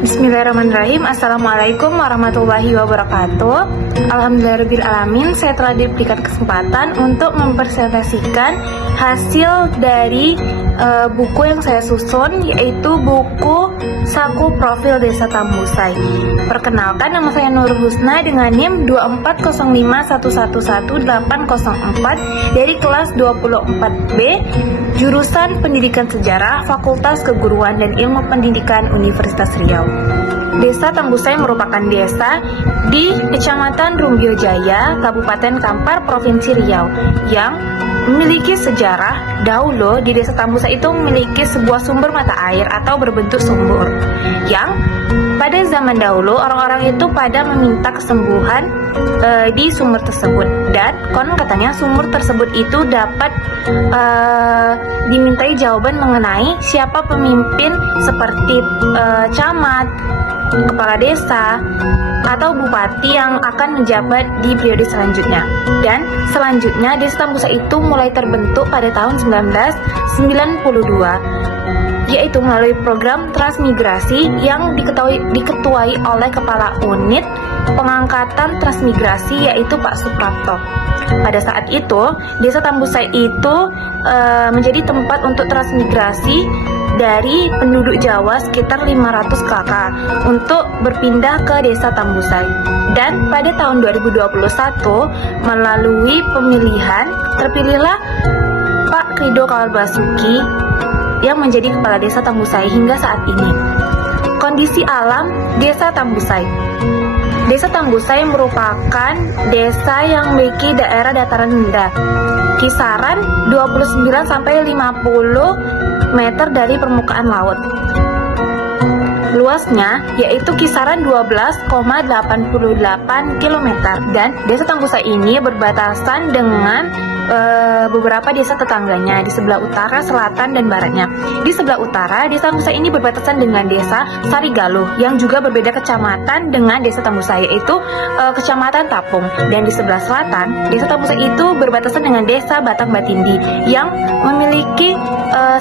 Bismillahirrahmanirrahim. Assalamualaikum warahmatullahi wabarakatuh. Alhamdulillahirrahmanirrahim. Saya telah diberikan kesempatan untuk mempresentasikan hasil dari buku yang saya susun, yaitu buku Saku Profil Desa Tambusai. Perkenalkan, nama saya Nur Husna dengan NIM 24051111804 dari kelas 24B, jurusan Pendidikan Sejarah, Fakultas Keguruan dan Ilmu Pendidikan Universitas Riau. Desa Tambusai merupakan desa di Kecamatan Rumbio Jaya, Kabupaten Kampar, Provinsi Riau, yang memiliki sejarah. Dahulu di Desa Tambusai itu memiliki sebuah sumber mata air atau berbentuk sumur, yang pada zaman dahulu orang-orang itu pada meminta kesembuhan di sumur tersebut, dan konon katanya sumur tersebut itu dapat dimintai jawaban mengenai siapa pemimpin seperti camat, kepala desa, atau bupati yang akan menjabat di periode selanjutnya. Dan selanjutnya Desa Tambusai itu mulai terbentuk pada tahun 1992, yaitu melalui program transmigrasi yang diketuai oleh Kepala Unit Pengangkatan Transmigrasi, yaitu Pak Suprapto. Pada saat itu, Desa Tambusai itu menjadi tempat untuk transmigrasi dari penduduk Jawa sekitar 500 KK untuk berpindah ke Desa Tambusai. Dan pada tahun 2021, melalui pemilihan, terpilihlah Pak Ridho Kawalbasuki yang menjadi Kepala Desa Tambusai hingga saat ini. Kondisi alam Desa Tambusai. Desa Tambusai merupakan desa yang memiliki daerah dataran rendah, kisaran 29 sampai 50 meter dari permukaan laut. Luasnya yaitu kisaran 12,88 km, dan Desa Tambusai ini berbatasan dengan beberapa desa tetangganya di sebelah utara, selatan, dan baratnya. Di sebelah utara, Desa Tambusai ini berbatasan dengan Desa Sarigaluh yang juga berbeda kecamatan dengan Desa Tambusai, yaitu Kecamatan Tapung. Dan di sebelah selatan, Desa Tambusai itu berbatasan dengan Desa Batang Batindi yang memiliki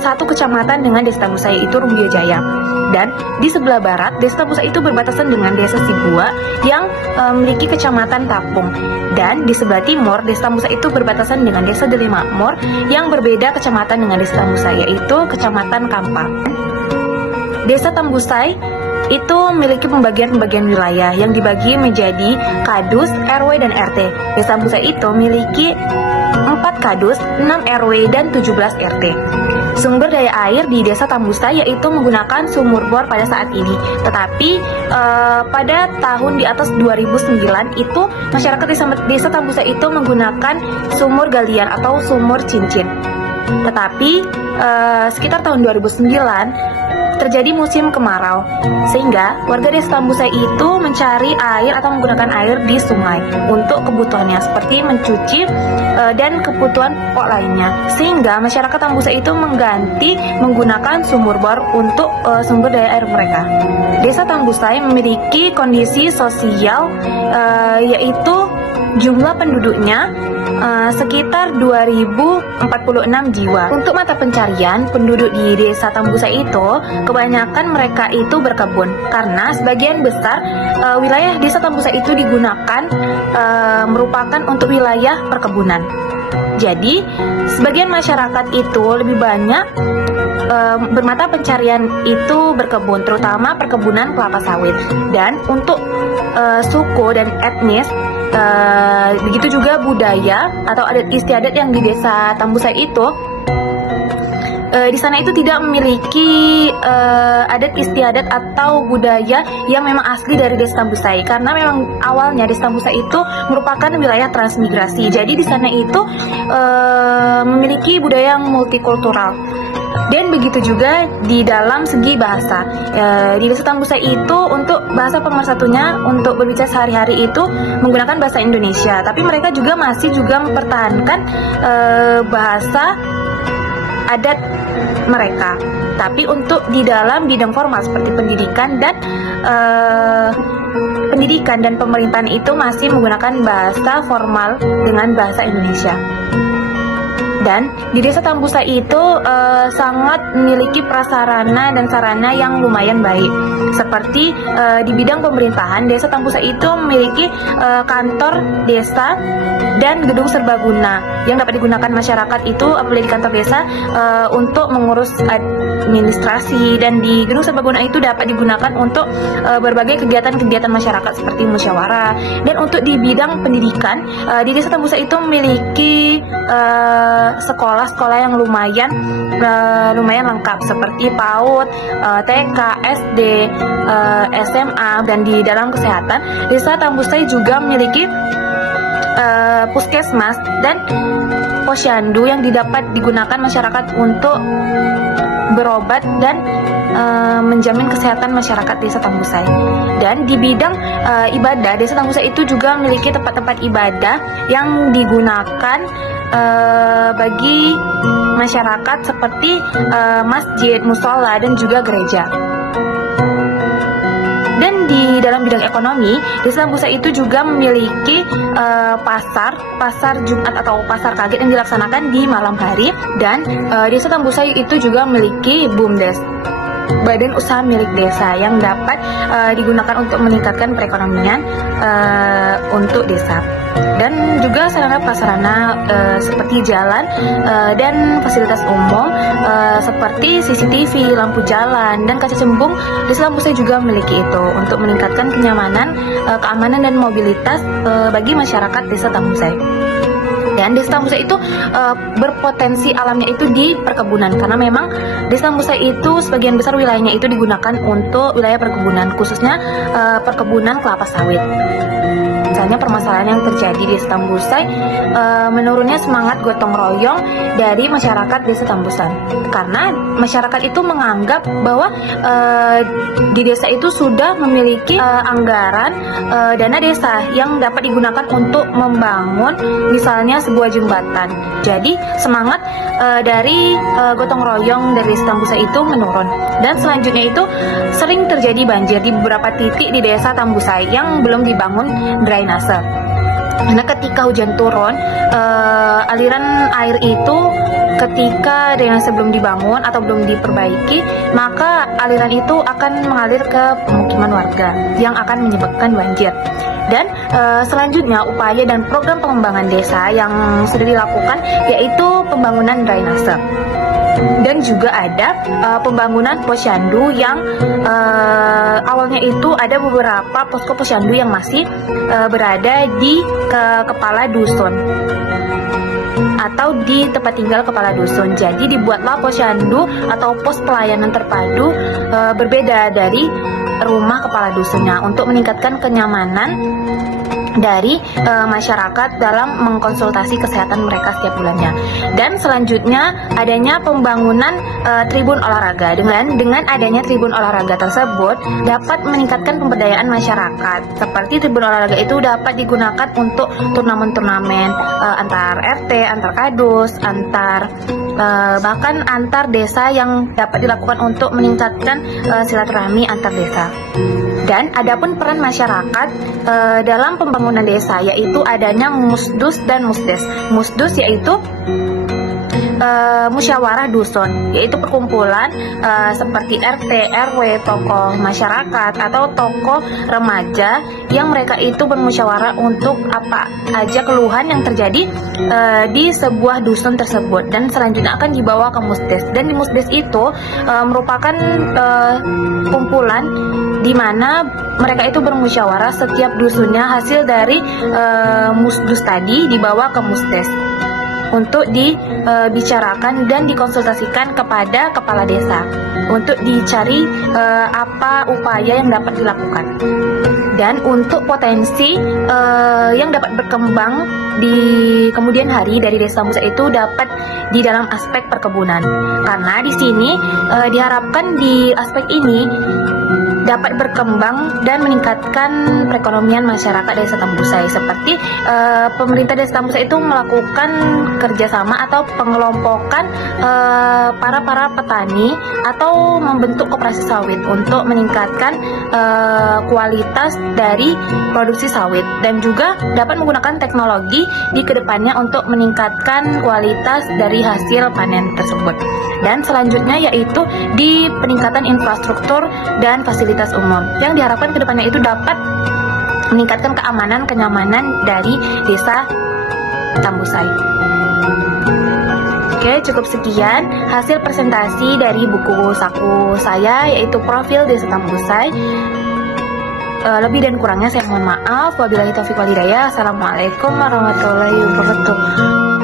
satu kecamatan dengan Desa Tambusai, yaitu Rumbio Jaya. Dan di sebelah barat, Desa Tambusai itu berbatasan dengan Desa Sibua yang memiliki Kecamatan Tapung. Dan di sebelah timur, Desa Tambusai itu berbatasan dengan Desa Deli Makmur yang berbeda kecamatan dengan Desa Tambusai, yaitu Kecamatan Kampar. Desa Tambusai itu memiliki pembagian wilayah yang dibagi menjadi kadus, RW, dan RT. Desa Tambusai itu memiliki 4 kadus, 6 RW, dan 17 RT. Sumber daya air di Desa Tambusai yaitu menggunakan sumur bor pada saat ini. Tetapi pada tahun di atas 2009 itu masyarakat Desa Tambusai itu menggunakan sumur galian atau sumur cincin. Tetapi sekitar tahun 2009 terjadi musim kemarau, sehingga warga Desa Tambusai itu mencari air atau menggunakan air di sungai untuk kebutuhannya seperti mencuci dan kebutuhan pokok lainnya, sehingga masyarakat Tambusai itu mengganti menggunakan sumur bor untuk sumber daya air mereka. Desa Tambusai memiliki kondisi sosial yaitu jumlah penduduknya sekitar 2046 jiwa. Untuk mata pencarian penduduk di Desa Tambusai itu, kebanyakan mereka itu berkebun, karena sebagian besar wilayah Desa Tambusai itu digunakan merupakan untuk wilayah perkebunan. Jadi sebagian masyarakat itu lebih banyak bermata pencarian itu berkebun, terutama perkebunan kelapa sawit. Dan untuk suku dan etnis, begitu juga budaya atau adat istiadat yang di Desa Tambusai itu, di sana itu tidak memiliki adat istiadat atau budaya yang memang asli dari Desa Tambusai, karena memang awalnya Desa Tambusai itu merupakan wilayah transmigrasi. Jadi di sana itu memiliki budaya yang multikultural. Dan begitu juga di dalam segi bahasa. Di Desa Tambusai itu untuk bahasa pemersatunya untuk berbicara sehari-hari itu menggunakan bahasa Indonesia, tapi mereka juga masih mempertahankan bahasa adat mereka. Tapi untuk di dalam bidang formal seperti pendidikan dan pemerintahan itu masih menggunakan bahasa formal dengan bahasa Indonesia. Dan di Desa Tambusa itu sangat memiliki prasarana dan sarana yang lumayan baik. Seperti di bidang pemerintahan, Desa Tambusa itu memiliki kantor desa dan gedung serbaguna yang dapat digunakan masyarakat itu apabila di kantor desa untuk mengurus administrasi, dan di gedung serbaguna itu dapat digunakan untuk berbagai kegiatan-kegiatan masyarakat seperti musyawarah. Dan untuk di bidang pendidikan, di Desa Tambusa itu memiliki sekolah-sekolah yang lumayan lengkap seperti PAUD, TK, SD, SMA, dan di dalam kesehatan Desa Tambusa juga memiliki puskesmas dan posyandu yang didapat digunakan masyarakat untuk berobat dan menjamin kesehatan masyarakat Desa Tambusai. Dan di bidang ibadah, Desa Tambusai itu juga memiliki tempat-tempat ibadah yang digunakan bagi masyarakat seperti masjid, musola, dan juga gereja. Dan di dalam bidang ekonomi, Desa Tambusa itu juga memiliki pasar Jumat atau pasar kaget yang dilaksanakan di malam hari. Dan Desa Tambusa itu juga memiliki BUMDes, badan usaha milik desa, yang dapat digunakan untuk meningkatkan perekonomian untuk desa. Dan juga sarana-prasarana seperti jalan dan fasilitas umum seperti CCTV, lampu jalan, dan kaca cembung. Desa Tambusa juga memiliki itu untuk meningkatkan kenyamanan, keamanan, dan mobilitas bagi masyarakat Desa Tambusai. Dan Desa Tambusa itu berpotensi alamnya itu di perkebunan, karena memang Desa Tambusa itu sebagian besar wilayahnya itu digunakan untuk wilayah perkebunan, khususnya perkebunan kelapa sawit. Misalnya permasalahan yang terjadi di Desa Tambusai, menurunnya semangat gotong royong dari masyarakat Desa Tambusan, karena masyarakat itu menganggap bahwa di desa itu sudah memiliki anggaran dana desa yang dapat digunakan untuk membangun misalnya sebuah jembatan. Jadi semangat dari gotong royong dari Desa Tambusa itu menurun. Dan selanjutnya itu sering terjadi banjir di beberapa titik di Desa Tambusai yang belum dibangun drainase. Karena ketika hujan turun, aliran air itu ketika drainase belum dibangun atau belum diperbaiki, maka aliran itu akan mengalir ke pemukiman warga yang akan menyebabkan banjir. Dan selanjutnya upaya dan program pengembangan desa yang sudah dilakukan yaitu pembangunan drainase. Dan juga ada pembangunan posyandu yang awalnya itu ada beberapa posko posyandu yang masih berada di kepala dusun atau di tempat tinggal kepala dusun. Jadi dibuatlah posyandu atau pos pelayanan terpadu berbeda dari rumah kepala dusunnya untuk meningkatkan kenyamanan dari masyarakat dalam mengkonsultasi kesehatan mereka setiap bulannya. Dan selanjutnya adanya pembangunan tribun olahraga. Dengan adanya tribun olahraga tersebut dapat meningkatkan pemberdayaan masyarakat. Seperti tribun olahraga itu dapat digunakan untuk turnamen-turnamen antar RT, antar kadus, bahkan antar desa yang dapat dilakukan untuk meningkatkan silaturahmi antar desa. Dan adapun peran masyarakat dalam pembangunan desa yaitu adanya musdus dan musdes. Musdus yaitu musyawarah dusun, yaitu perkumpulan seperti RT, RW, tokoh masyarakat atau tokoh remaja yang mereka itu bermusyawarah untuk apa aja keluhan yang terjadi di sebuah dusun tersebut, dan selanjutnya akan dibawa ke musdes. Dan di musdes itu merupakan kumpulan di mana mereka itu bermusyawarah setiap dusunnya. Hasil dari musdus tadi dibawa ke musdes untuk dibicarakan dan dikonsultasikan kepada kepala desa untuk dicari apa upaya yang dapat dilakukan. Dan untuk potensi yang dapat berkembang di kemudian hari dari Desa Tambusa itu dapat di dalam aspek perkebunan, karena di sini diharapkan di aspek ini dapat berkembang dan meningkatkan perekonomian masyarakat Desa Tambusai. Seperti pemerintah Desa Tambusai itu melakukan kerjasama atau pengelompokan para petani atau membentuk koperasi sawit untuk meningkatkan kualitas dari produksi sawit, dan juga dapat menggunakan teknologi di kedepannya untuk meningkatkan kualitas dari hasil panen tersebut. Dan selanjutnya yaitu di peningkatan infrastruktur dan fasilitas umum yang diharapkan kedepannya itu dapat meningkatkan keamanan, kenyamanan dari Desa Tambusai. Oke, cukup sekian hasil presentasi dari buku saku saya, yaitu Profil Desa Tambusai. Lebih dan kurangnya saya mohon maaf. Wabillahi taufiq wal hidayah. Assalamualaikum warahmatullahi wabarakatuh.